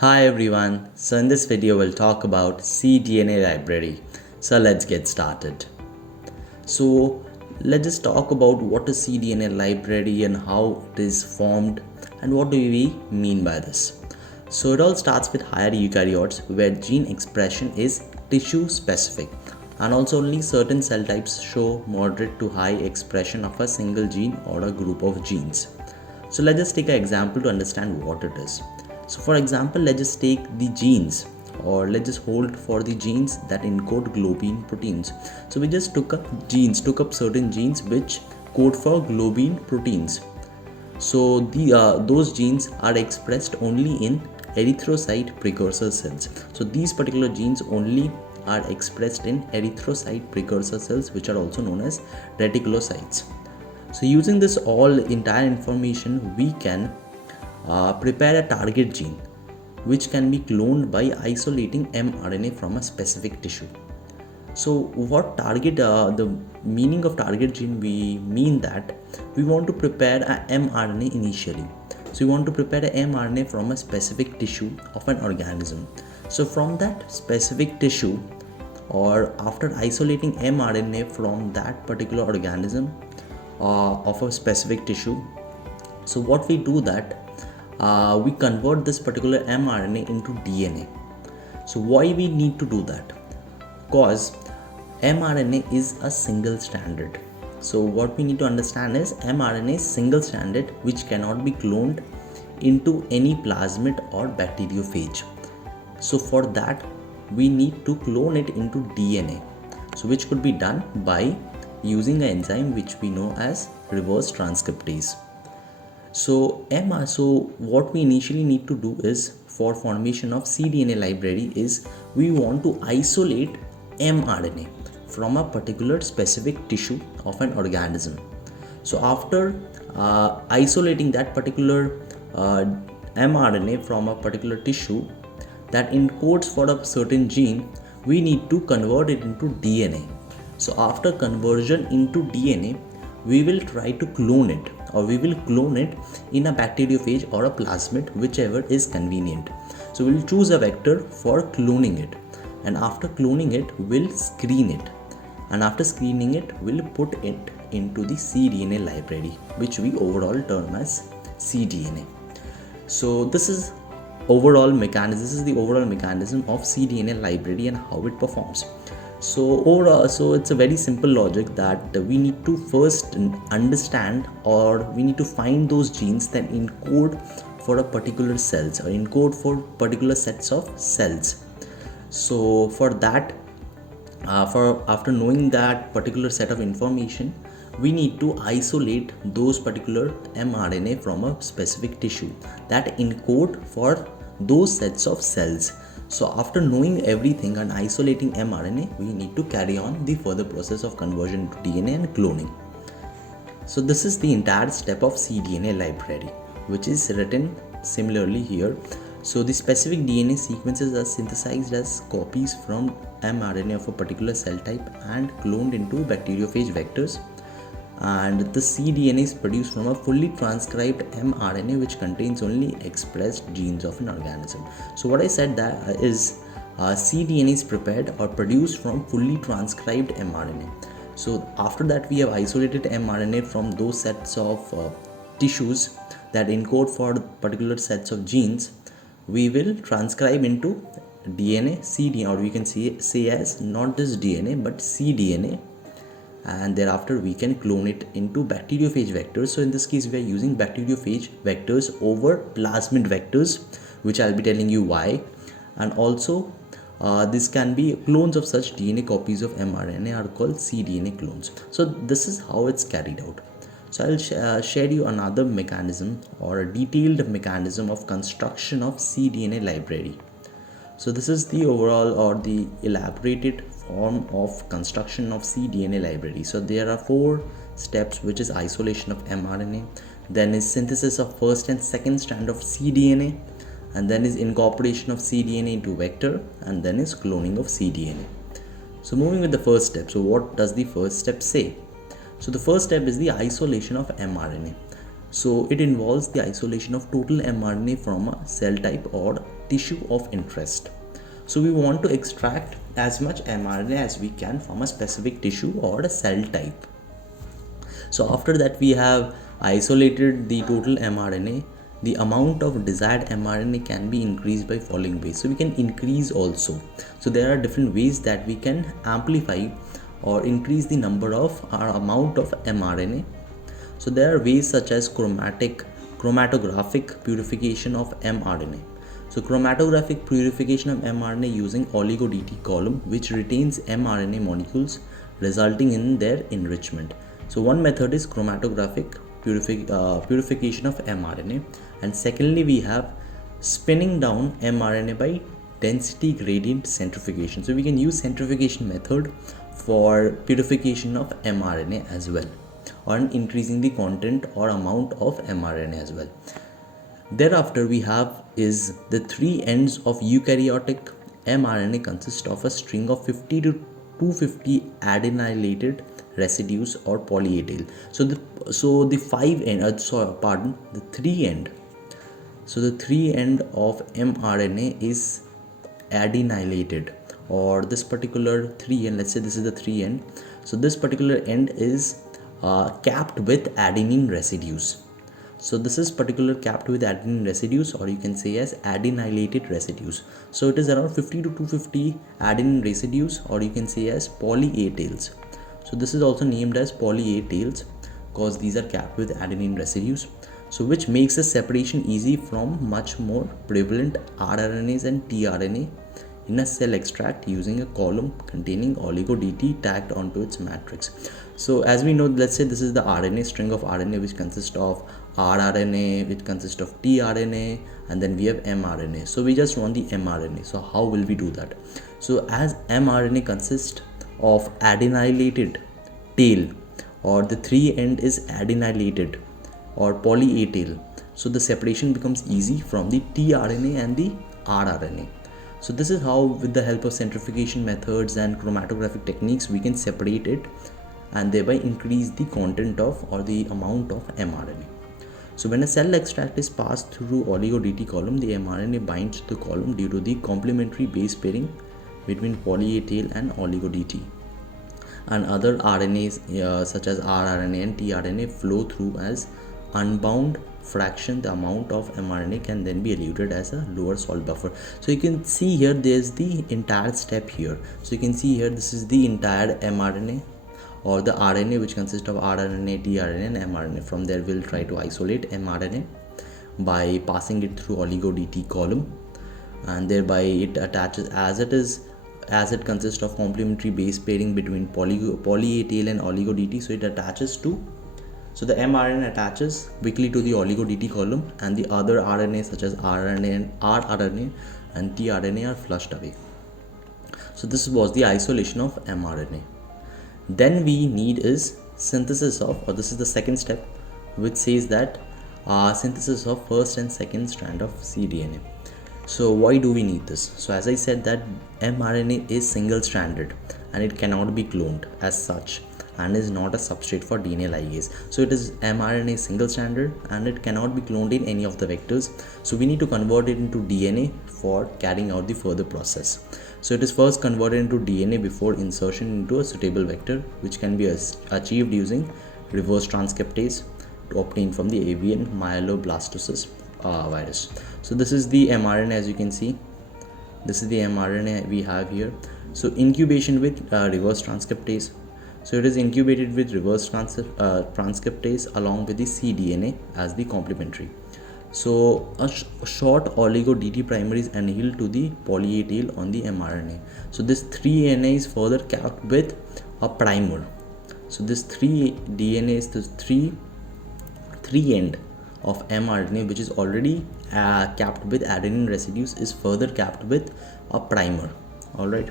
Hi everyone, so in this video we'll talk about cDNA library. So let's get started. So let's just talk about what is cDNA library and how it is formed and what do we mean by this. So it all starts with higher eukaryotes where gene expression is tissue specific and also only certain cell types show moderate to high expression of a single gene or a group of genes. So let's just take an example to understand what it is. So for example, let's just take the genes or let's just hold for the genes that encode globin proteins. So we just took up certain genes which code for globin proteins. So those genes are expressed only in erythrocyte precursor cells. So these particular genes only are expressed in erythrocyte precursor cells, which are also known as reticulocytes. So using this all entire information, we can prepare a target gene which can be cloned by isolating mRNA from a specific tissue. So what the meaning of target gene, we mean that we want to prepare a mRNA initially. So we want to prepare a mRNA from a specific tissue of an organism. So from that specific tissue, or after isolating mRNA from that particular organism of a specific tissue, so what we do that we convert this particular mRNA into DNA. So why we need to do that? Because mRNA is a single stranded. So what we need to understand is mRNA is single stranded, which cannot be cloned into any plasmid or bacteriophage. So for that we need to clone it into DNA, so which could be done by using an enzyme which we know as reverse transcriptase. So what we initially need to do is, for formation of cDNA library, is we want to isolate mRNA from a particular specific tissue of an organism. So after isolating that particular mRNA from a particular tissue that encodes for a certain gene, we need to convert it into DNA. So after conversion into DNA, we will try to clone it, or we will clone it in a bacteriophage or a plasmid, whichever is convenient. So we'll choose a vector for cloning it, and after cloning it we'll screen it, and after screening it we'll put it into the cDNA library, which we overall term as cDNA. So this is the overall mechanism of cDNA library and how it performs. So it's a very simple logic that we need to first understand, or we need to find those genes that encode for a particular cells or encode for particular sets of cells. So for that, after knowing that particular set of information, we need to isolate those particular mRNA from a specific tissue that encode for those sets of cells. So after knowing everything and isolating mRNA, we need to carry on the further process of conversion to DNA and cloning. So this is the entire step of cDNA library, which is written similarly here. So the specific DNA sequences are synthesized as copies from mRNA of a particular cell type and cloned into bacteriophage vectors. And the cDNA is produced from a fully transcribed mRNA which contains only expressed genes of an organism. So what I said that is cDNA is prepared or produced from fully transcribed mRNA. So after that, we have isolated mRNA from those sets of tissues that encode for particular sets of genes. We will transcribe into DNA, cDNA, or we can say as not just DNA but cDNA, and thereafter we can clone it into bacteriophage vectors. So in this case we are using bacteriophage vectors over plasmid vectors, which I'll be telling you why. And also this can be clones of such DNA copies of mRNA are called cDNA clones. So this is how it's carried out. So I'll share you another mechanism or a detailed mechanism of construction of cDNA library. So this is the overall or the elaborated form of construction of cDNA library. So there are 4 steps, which is isolation of mRNA, then is synthesis of first and second strand of cDNA, and then is incorporation of cDNA into vector, and then is cloning of cDNA. So moving with the first step. So what does the first step say? So the first step is the isolation of mRNA. So it involves the isolation of total mRNA from a cell type or tissue of interest. So we want to extract as much mRNA as we can from a specific tissue or a cell type. So after that we have isolated the total mRNA. The amount of desired mRNA can be increased by following ways. So we can increase also. So there are different ways that we can amplify or increase the number of or amount of mRNA. So there are ways such as chromatographic purification of mRNA. So chromatographic purification of mRNA using oligo-DT column, which retains mRNA molecules, resulting in their enrichment. So one method is chromatographic purification of mRNA, and secondly we have spinning down mRNA by density gradient centrifugation. So we can use centrifugation method for purification of mRNA as well, or increasing the content or amount of mRNA as well. Thereafter we have is the three ends of eukaryotic mRNA consist of a string of 50 to 250 adenylated residues or poly-A-tail. So the three end of mRNA is adenylated, or this particular 3 end, let's say this is the 3 end, so this particular end is capped with adenine residues. So this is particular capped with adenine residues, or you can say as adenylated residues. So it is around 50 to 250 adenine residues, or you can say as poly-A-tails. So this is also named as poly-A-tails because these are capped with adenine residues. So which makes the separation easy from much more prevalent rRNAs and tRNA in a cell extract using a column containing oligo-DT tagged onto its matrix. So as we know, let's say this is the RNA, string of RNA, which consists of rRNA, which consists of tRNA, and then we have mRNA. So we just want the mRNA. So how will we do that? So as mRNA consists of adenylated tail, or the 3 end is adenylated or poly-A-tail, so the separation becomes easy from the tRNA and the rRNA. So this is how, with the help of centrifugation methods and chromatographic techniques, we can separate it and thereby increase the content of or the amount of mRNA. So when a cell extract is passed through oligo-DT column, the mRNA binds to the column due to the complementary base pairing between poly-A-tail and oligo-DT. And other RNAs such as rRNA and tRNA flow through as unbound fraction. The amount of mRNA can then be eluted as a lower salt buffer. So you can see here there's the entire step here. So you can see here this is the entire mRNA or the RNA, which consists of rRNA, tRNA and mRNA. From there we'll try to isolate mRNA by passing it through oligo-DT column, and thereby it attaches as it consists of complementary base pairing between poly-A-tail and oligo-DT. So it attaches to, so the mRNA attaches quickly to the oligo-DT column, and the other RNA such as rRNA and tRNA are flushed away. So this was the isolation of mRNA. Then we need is synthesis of, or this is the second step, which says that synthesis of first and second strand of cDNA. So why do we need this? So as I said that mRNA is single stranded and it cannot be cloned as such, and is not a substrate for DNA ligase. So it is mRNA single stranded and it cannot be cloned in any of the vectors. So we need to convert it into DNA for carrying out the further process. So it is first converted into DNA before insertion into a suitable vector, which can be achieved using reverse transcriptase to obtain from the avian myeloblastosis virus. So this is the mRNA, as you can see. This is the mRNA we have here. So incubation with reverse transcriptase. So it is incubated with reverse transcriptase along with the cDNA as the complementary. So a short oligo-DT primer is annealed to the poly-A-tail on the mRNA. So this 3DNA is further capped with a primer. So this 3 DNA is the 3 end of mRNA, which is already capped with adenine residues, is further capped with a primer. Alright.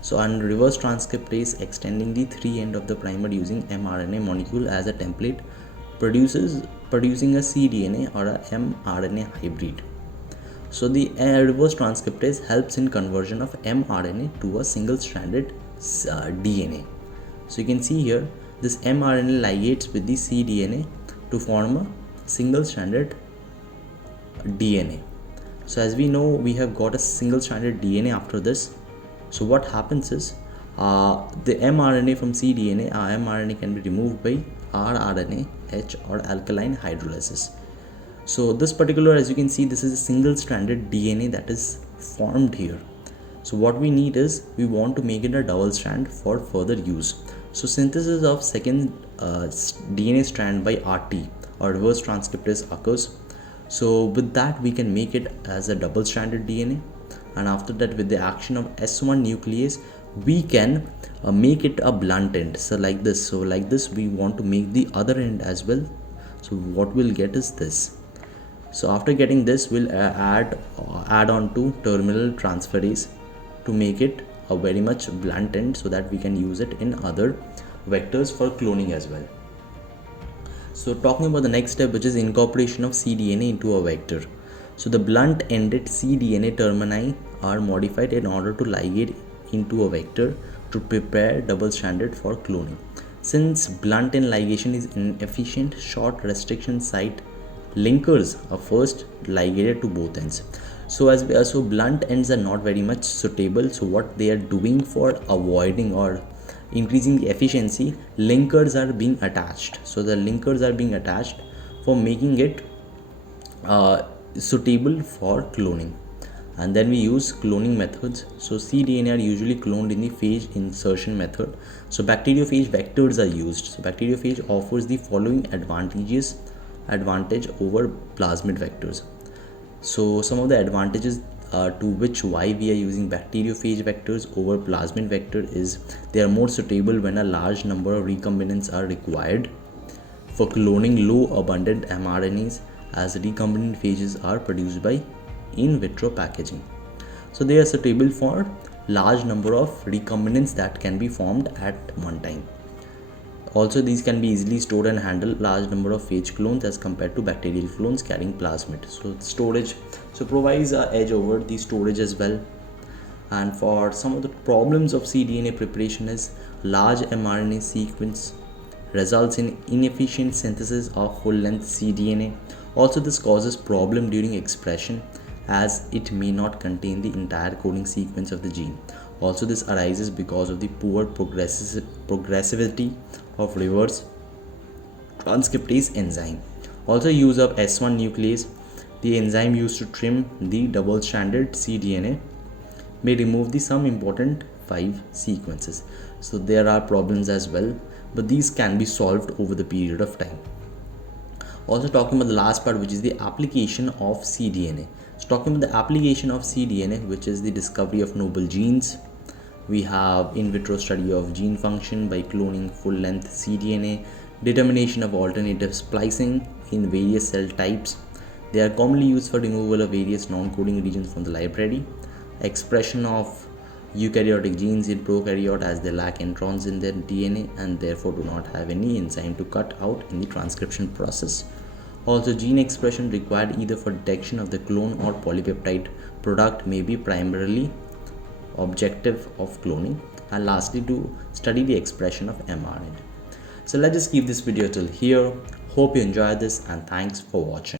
So on reverse transcriptase extending the 3 end of the primer using mRNA molecule as a template, producing a cDNA or a mRNA hybrid. So the reverse transcriptase helps in conversion of mRNA to a single-stranded DNA. So you can see here this mRNA ligates with the cDNA to form single stranded DNA. So as we know, we have got a single stranded DNA after this. So what happens is the mRNA from cDNA, our mRNA can be removed by rRNA, H or alkaline hydrolysis. So this particular, as you can see, this is a single stranded DNA that is formed here. So what we need is, we want to make it a double strand for further use. So synthesis of second DNA strand by RT or reverse transcriptase occurs. So with that we can make it as a double stranded DNA, and after that with the action of S1 nuclease we can make it a blunt end. So like this, we want to make the other end as well. So what we'll get is this. So after getting this, we'll add on to terminal transferase to make it a very much blunt end, so that we can use it in other vectors for cloning as well. So talking about the next step, which is incorporation of cDNA into a vector. So the blunt ended cDNA termini are modified in order to ligate into a vector to prepare double stranded for cloning. Since blunt end ligation is inefficient, short restriction site linkers are first ligated to both ends. So blunt ends are not very much suitable. So what they are doing for avoiding or increasing the efficiency, linkers are being attached. So the linkers are being attached for making it suitable for cloning. And then we use cloning methods. So cDNA are usually cloned in the phage insertion method. So bacteriophage vectors are used. So bacteriophage offers the following advantage over plasmid vectors. So some of the advantages to which why we are using bacteriophage vectors over plasmid vector is, they are more suitable when a large number of recombinants are required for cloning low abundant mRNAs, as recombinant phages are produced by in vitro packaging. So they are suitable for large number of recombinants that can be formed at one time. Also, these can be easily stored and handle large number of phage clones as compared to bacterial clones carrying plasmid. So storage provides an edge over the storage as well. And for some of the problems of cDNA preparation is, large mRNA sequence results in inefficient synthesis of full length cDNA. Also, this causes problem during expression, as it may not contain the entire coding sequence of the gene. Also, this arises because of the poor progressivity of reverse transcriptase enzyme. Also, use of S1 nuclease, the enzyme used to trim the double stranded cDNA, may remove the some important 5 sequences. So there are problems as well, but these can be solved over the period of time. Also talking about the last part, which is the application of cDNA. So talking about the application of cDNA, which is the discovery of novel genes. We have in vitro study of gene function by cloning full length cDNA, determination of alternative splicing in various cell types. They are commonly used for removal of various non-coding regions from the library, expression of eukaryotic genes in prokaryote, as they lack introns in their DNA and therefore do not have any enzyme to cut out in the transcription process. Also, gene expression required either for detection of the clone or polypeptide product may be primarily objective of cloning. And lastly, to study the expression of mRNA. So let's just keep this video till here. Hope you enjoyed this, and thanks for watching.